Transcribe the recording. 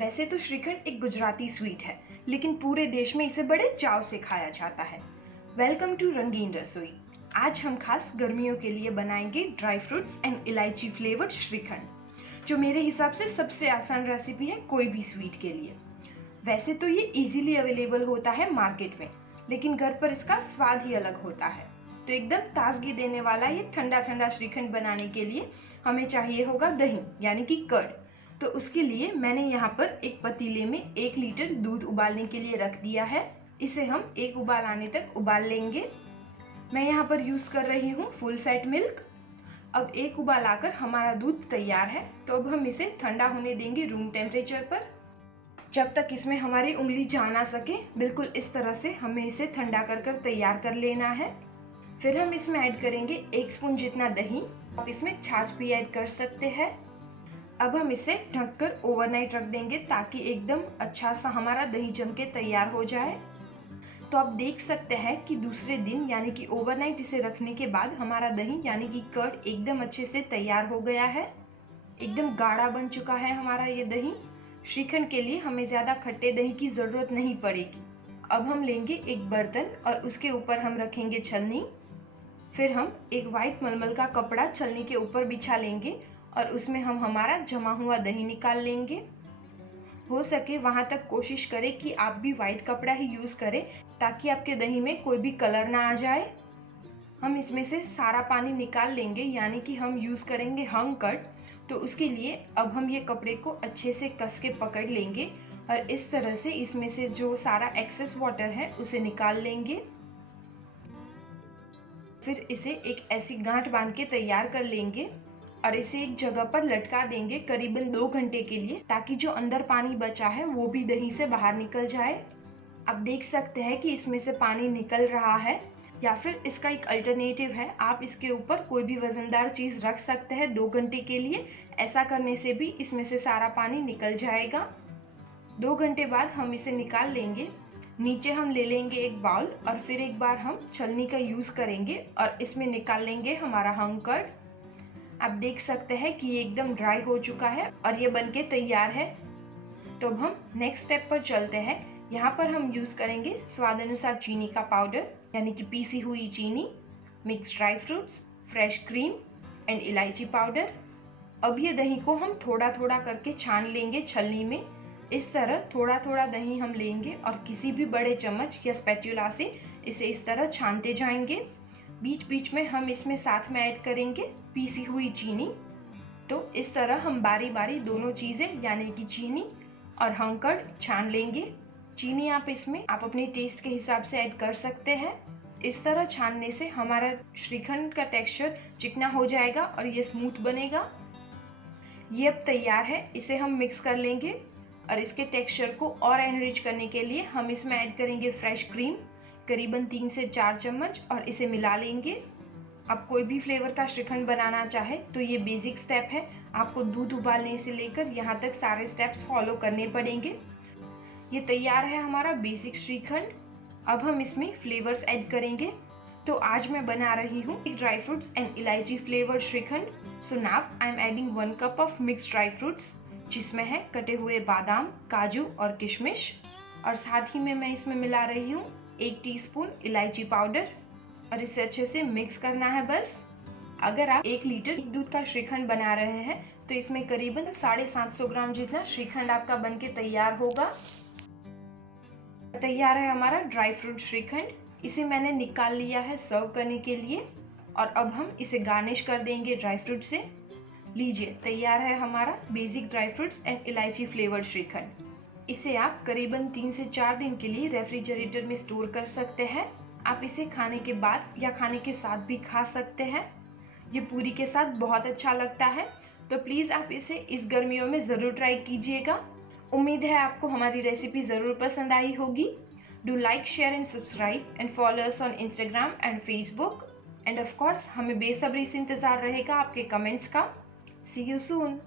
वैसे तो श्रीखंड एक गुजराती स्वीट है, लेकिन पूरे देश में इसे बड़े चाव से खाया जाता है। वेलकम टू रंगीन रसोई। आज हम खास गर्मियों के लिए बनाएंगे ड्राई फ्रूट्स एंड इलायची फ्लेवर्ड श्रीखंड, जो मेरे हिसाब से सबसे आसान रेसिपी है कोई भी स्वीट के लिए। वैसे तो ये इजीली अवेलेबल होता है मार्केट में, लेकिन घर पर इसका स्वाद ही अलग होता है। तो एकदम ताजगी देने वाला ये ठंडा ठंडा श्रीखंड बनाने के लिए हमें चाहिए होगा दही, यानी कि कर्ड। तो उसके लिए मैंने यहाँ पर एक पतीले में 1 लीटर दूध उबालने के लिए रख दिया है। इसे हम एक उबाल आने तक उबाल लेंगे। मैं यहाँ पर यूज़ कर रही हूँ फुल फैट मिल्क। अब एक उबाल आकर हमारा दूध तैयार है, तो अब हम इसे ठंडा होने देंगे रूम टेम्परेचर पर। जब तक इसमें हमारी उंगली जा ना सके, बिल्कुल इस तरह से हमें इसे ठंडा कर तैयार कर लेना है। फिर हम इसमें ऐड करेंगे 1 स्पून जितना दही। आप इसमें छाछ भी ऐड कर सकते हैं। अब हम इसे ढककर ओवरनाइट रख देंगे, ताकि एकदम अच्छा सा हमारा दही जम के तैयार हो जाए। तो आप देख सकते हैं कि दूसरे दिन यानी कि ओवरनाइट इसे रखने के बाद हमारा दही यानी कि कर्ड एकदम अच्छे से तैयार हो गया है। एकदम गाढ़ा बन चुका है हमारा ये दही। श्रीखंड के लिए हमें ज़्यादा खट्टे दही की ज़रूरत नहीं पड़ेगी। अब हम लेंगे एक बर्तन और उसके ऊपर हम रखेंगे छलनी। फिर हम एक वाइट मलमल का कपड़ा छलनी के ऊपर बिछा लेंगे और उसमें हम हमारा जमा हुआ दही निकाल लेंगे। हो सके वहाँ तक कोशिश करें कि आप भी वाइट कपड़ा ही यूज़ करें, ताकि आपके दही में कोई भी कलर ना आ जाए। हम इसमें से सारा पानी निकाल लेंगे, यानी कि हम यूज़ करेंगे हंग कर्ड। तो उसके लिए अब हम ये कपड़े को अच्छे से कस के पकड़ लेंगे और इस तरह से इसमें से जो सारा एक्सेस वाटर है उसे निकाल लेंगे। फिर इसे एक ऐसी गांठ बांध के तैयार कर लेंगे और इसे एक जगह पर लटका देंगे करीबन 2 घंटे के लिए, ताकि जो अंदर पानी बचा है वो भी दही से बाहर निकल जाए। आप देख सकते हैं कि इसमें से पानी निकल रहा है, या फिर इसका एक अल्टरनेटिव है, आप इसके ऊपर कोई भी वजनदार चीज़ रख सकते हैं 2 घंटे के लिए। ऐसा करने से भी इसमें से सारा पानी निकल जाएगा। 2 घंटे बाद हम इसे निकाल लेंगे। नीचे हम ले लेंगे एक बाउल और फिर एक बार हम छलनी का यूज़ करेंगे और इसमें निकाल लेंगे हमारा हंग कर्ड। आप देख सकते हैं कि ये एकदम ड्राई हो चुका है और ये बनके तैयार है। तो अब हम नेक्स्ट स्टेप पर चलते हैं। यहाँ पर हम यूज़ करेंगे स्वाद अनुसार चीनी का पाउडर, यानी कि पीसी हुई चीनी, mix dry fruits, fresh cream and इलायची पाउडर। अब ये दही को हम थोड़ा थोड़ा करके छान लेंगे छलनी में। इस तरह थोड़ा थोड़ा दही हम लेंगे और किसी भी बड़े चम्मच या स्पैचुला से इसे इस तरह छानते जाएंगे। बीच बीच में हम इसमें साथ में ऐड करेंगे पीसी हुई चीनी। तो इस तरह हम बारी बारी दोनों चीज़ें यानी कि चीनी और हंग कर्ड छान लेंगे। चीनी आप इसमें अपने टेस्ट के हिसाब से ऐड कर सकते हैं। इस तरह छानने से हमारा श्रीखंड का टेक्सचर चिकना हो जाएगा और ये स्मूथ बनेगा। ये अब तैयार है, इसे हम मिक्स कर लेंगे और इसके टेक्सचर को और एनरिच करने के लिए हम इसमें ऐड करेंगे फ्रेश क्रीम, करीबन 3 से 4 चम्मच, और इसे मिला लेंगे। आप कोई भी फ्लेवर का श्रीखंड बनाना चाहे तो ये बेसिक स्टेप है। आपको दूध उबालने से लेकर यहाँ तक सारे स्टेप्स फॉलो करने पड़ेंगे। ये तैयार है हमारा बेसिक श्रीखंड। अब हम इसमें फ्लेवर्स ऐड करेंगे। तो आज मैं बना रही हूँ ड्राई फ्रूट्स एंड इलायची flavoured shrikhand. So now I am adding 1 cup of mixed dry fruits, जिसमें है कटे हुए बादाम, काजू और किशमिश, और साथ ही में मैं इसमें मिला रही हूँ 1 टीस्पून इलायची पाउडर, और इसे अच्छे से मिक्स करना है बस। अगर आप 1 लीटर दूध का श्रीखंड बना रहे हैं तो इसमें करीबन 750 ग्राम जितना श्रीखंड आपका बनके तैयार होगा। तैयार है हमारा ड्राई फ्रूट श्रीखंड। इसे मैंने निकाल लिया है सर्व करने के लिए, और अब हम इसे गार्निश कर देंगे ड्राई फ्रूट से। लीजिए, तैयार है हमारा बेसिक ड्राई फ्रूट्स एंड इलायची फ्लेवर्ड श्रीखंड। इसे आप करीबन 3 से 4 दिन के लिए रेफ्रिजरेटर में स्टोर कर सकते हैं। आप इसे खाने के बाद या खाने के साथ भी खा सकते हैं। ये पूरी के साथ बहुत अच्छा लगता है। तो प्लीज़ आप इसे इस गर्मियों में ज़रूर ट्राई कीजिएगा। उम्मीद है आपको हमारी रेसिपी ज़रूर पसंद आई होगी। Do like, share and subscribe and follow us on Instagram and Facebook. End of course हमें बेसब्री से इंतज़ार रहेगा आपके कमेंट्स का। सी यू सून।